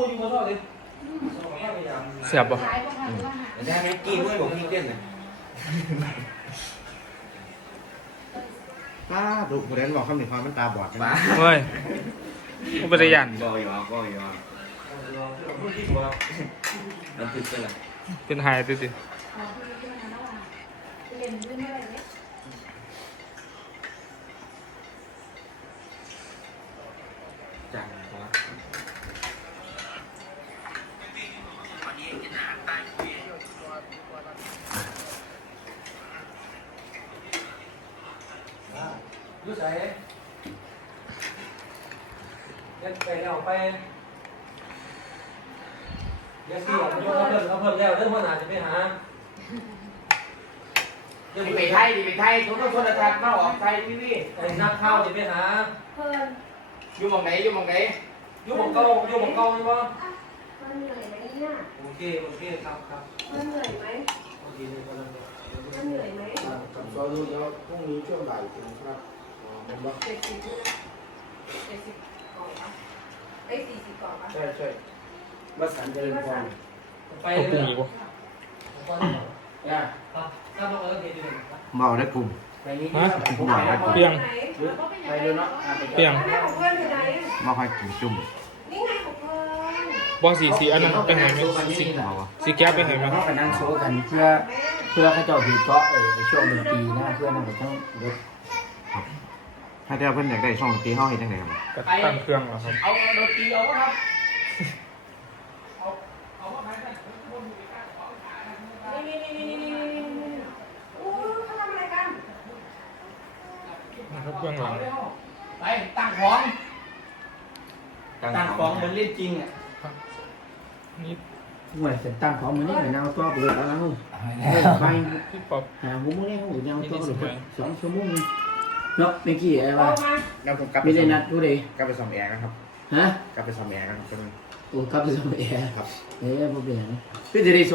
พูดอยู่บนโต๊ะดิเสียบบ่ได้ไหมกินด้วยบอกพี่เต้นเลยตาดูผู้เล่นบอกคำหนึ่งความมันตาบอดบ้าเฮ้ยอุปทยันบอกอยู่อกอยอมันคืออะไรเป็นไฮติสิจังวะ ยุ่ใส่เล่นไปแล้วไปเดี๋ยวสี่เขาเพิ่มเขาเพิ่มแล้วเรื่องมันอาจจะไปหาดิไปไทยดิไปไทยทุกคนโทรทัศน์มาออกไทยทีวีไอ้นักข้าวจะไปหา เพิ่นอยู่มองไหนอยู่มองไหน อยู่ผมเก่าอยู่ผมเก่าใช่ปะ มันเหนื่อยไหมเนี่ยโอเค โอเค ครับครับมันเหนื่อยไหมโอเคเลยคนละมันเหนื่อยไหมกับซอยดูเดี๋ยวพรุ่งนี้ช่วงบ่ายถึงครับมันบอกเจ็ดสิบนะเจ็ดสิบกล่องปะเอ้ยสี่สิบกล่องปะใช่ใช่วัดสันเจริญพรไปเอาเลปรุงยอีกบ่อ่าถ้าเราเออเดี๋ยวเมาได้กลุ่มไปนี้ฮะผมหน่อยได้กลุ่มเปียงไหนไปเลยเนาะเปียงแม่ของเพื่อนอยู่ไหนมาค่อยกินจุ่มนี่ไงของเพื่ อนบ่สีสีอันนั้นเป็นไงไหมสีเอาวะสีแก้วเป็นไงไหมเขาไปนั่งโชว์กันเพื่อเพื่อเขาเจ้าผีเกาะเออในช่วงดนตรีนะเพื่อมันก็ต้องรถถ้าเจ้าเพิ่นอยากได้ช่องตีห้องเฮ็ดจังไดครับกับตั้งเครื่องเหรอครับเอาดนตรีเอาครับนี่นี่นี่นี่นี่นี่อู้เขาทำอะไรกันนะครับเครื่องหลังไปตั้งของตั้งของเหมือนเล่นจริงอะ นี่หมือนเป็นตั้งของมือนนี่เหมือนเอาตัวเปเลยเอาไปพี่ป๊อปหาหุ้มนี่เขาจะเอาตัวไปสองชั่วโมงเนาะเมื่อกี้อะไรวะแล้วผมกลับไม่ได้นัดผู้ใดกลับไปซ่อมแอร์นะครับฮะกลับไปซ่อมแอร์นะครับโอ้กลับไปซ่อมแอร์ครับเอ๊ะผมเปลี่ยนพี่จะได้ส